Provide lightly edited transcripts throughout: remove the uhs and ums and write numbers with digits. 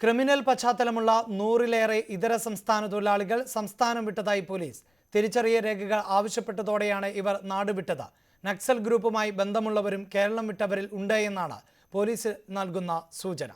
Criminal പശ്ചാത്തലമുള്ള 100-ലേറെ ഇതര സംസ്ഥാന തൊഴിലാളികൾ സംസ്ഥാനം വിട്ടതായി പോലീസ്. തിരിച്ചറിയൽ രേഖകൾ ആവശ്യപ്പെട്ടതോടെയാണ് ഇവർ നാടുവിട്ടത്. നക്സൽ ഗ്രൂപ്പുമായി ബന്ധമുള്ളവരും കേരളം വിട്ടവരിൽ ഉണ്ട് എന്നാണ് പോലീസ് നൽകുന്ന സൂചന.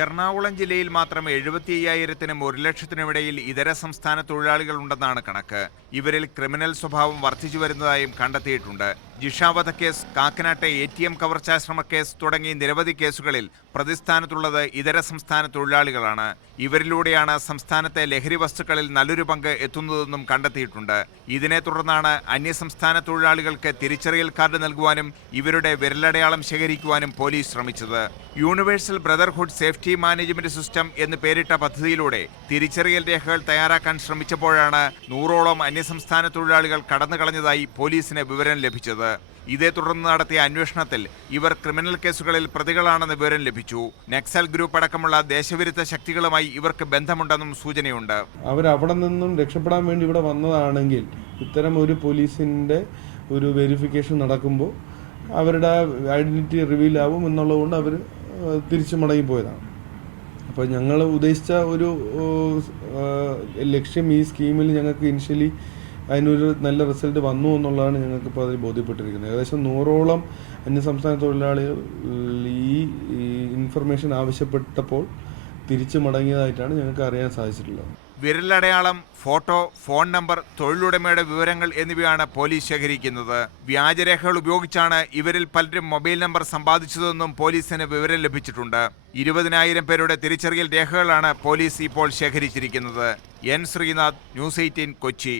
എറണാകുളം ജില്ലയിൽ മാത്രം 75,000-നും 1,00,000-നുമിടയിൽ ഇതര സംസ്ഥാന തൊഴിലാളികൾ ഉണ്ടെന്നാണ് കണക്ക്. ഇവരിൽ ക്രിമിനൽ സ്വഭാവം വർദ്ധിച്ചു വരുന്നതായും കണ്ടെത്തിയിട്ടുണ്ട്. ജിഷ വധക്കേസ്, കാക്കനാട്ടെ ATM കവർച്ചാശ്രമ കേസ് തുടങ്ങി നിരവധി കേസുകളിൽ പ്രതിസ്ഥാനത്തുള്ളത് ഇതര സംസ്ഥാന തൊഴിലാളികളാണ്. ഇവരിലൂടെയാണ് സംസ്ഥാനത്തെ ലഹരി വസ്തുക്കളിൽ നല്ലൊരു പങ്ക് എത്തുന്നതെന്നും കണ്ടെത്തിയിട്ടുണ്ട്. ഇതിനെ തുടർന്നാണ് അന്യസംസ്ഥാന തൊഴിലാളികൾക്ക് തിരിച്ചറിയൽ കാർഡ് നൽകുവാനും ഇവരുടെ വിരലടയാളം ശേഖരിക്കുവാനും പോലീസ് ശ്രമിച്ചത്. Universal brotherhood safety management system എന്ന് പേരിട്ട പദ്ധതിയിലൂടെ തിരിച്ചറിയൽ രേഖകൾ തയ്യാറാക്കാൻ ശ്രമിച്ചപ്പോഴാണ് 100ഓളം അന്യസംസ്ഥാന തൊഴിലാളികൾ കടന്നുകളഞ്ഞതായി പോലീസിന് വിവരം ലഭിച്ചത്. ഇതേ തുടർന്ന് നടത്തിയ അന്വേഷണത്തിൽ ഇവർ ക്രിമിനൽ കേസുകളിൽ പ്രതികളാണെന്ന് വിവരം ലഭിച്ചു. നക്സൽ ഗ്രൂപ്പ് അടക്കമുള്ള ദേശവിരുദ്ധ ശക്തികളുമായി ഇവർക്ക് ബന്ധമുണ്ടെന്നും സൂചനയുണ്ട്. അവിടെ നിന്നും രക്ഷപ്പെടാൻ വേണ്ടി ഇവിടെ വന്നതാണെങ്കിൽ ഇത്തരം ഒരു പോലീസിന്റെ ഒരു വെരിഫിക്കേഷൻ നടക്കുമ്പോൾ അവരുടെ ഐഡന്റിറ്റി റിവീൽ ആവും എന്നുള്ളതുകൊണ്ട് അവർ തിരിച്ചു മടങ്ങിപ്പോയതാണ്. അപ്പോൾ ഞങ്ങൾ ഉദ്ദേശിച്ച ഒരു ലക്ഷ്യം ഈ സ്കീമിൽ ഞങ്ങൾക്ക് ഇനിഷ്യലി അതിനൊരു നല്ല റിസൾട്ട് വന്നു എന്നുള്ളതാണ് ഞങ്ങൾക്കിപ്പോൾ അതിൽ ബോധ്യപ്പെട്ടിരിക്കുന്നത്. ഏകദേശം 100ഓളം അന്യസംസ്ഥാന തൊഴിലാളികൾ ഈ ഇൻഫർമേഷൻ ആവശ്യപ്പെട്ടപ്പോൾ തിരിച്ചു മടങ്ങിയതായിട്ടാണ് ഞങ്ങൾക്ക് അറിയാൻ സാധിച്ചിട്ടുള്ളത്. വിരലടയാളം, ഫോട്ടോ, ഫോൺ നമ്പർ, തൊഴിലുടമയുടെ വിവരങ്ങൾ എന്നിവയാണ് പോലീസ് ശേഖരിക്കുന്നത്. വ്യാജരേഖകൾ ഉപയോഗിച്ചാണ് ഇവരിൽ പലരും മൊബൈൽ നമ്പർ സമ്പാദിച്ചതെന്നും പോലീസിന് വിവരം ലഭിച്ചിട്ടുണ്ട്. 20,000 പേരുടെ തിരിച്ചറിയൽ രേഖകളാണ് പോലീസ് ഇപ്പോൾ ശേഖരിച്ചിരിക്കുന്നത്. N Sreenath, news 18 Kochi.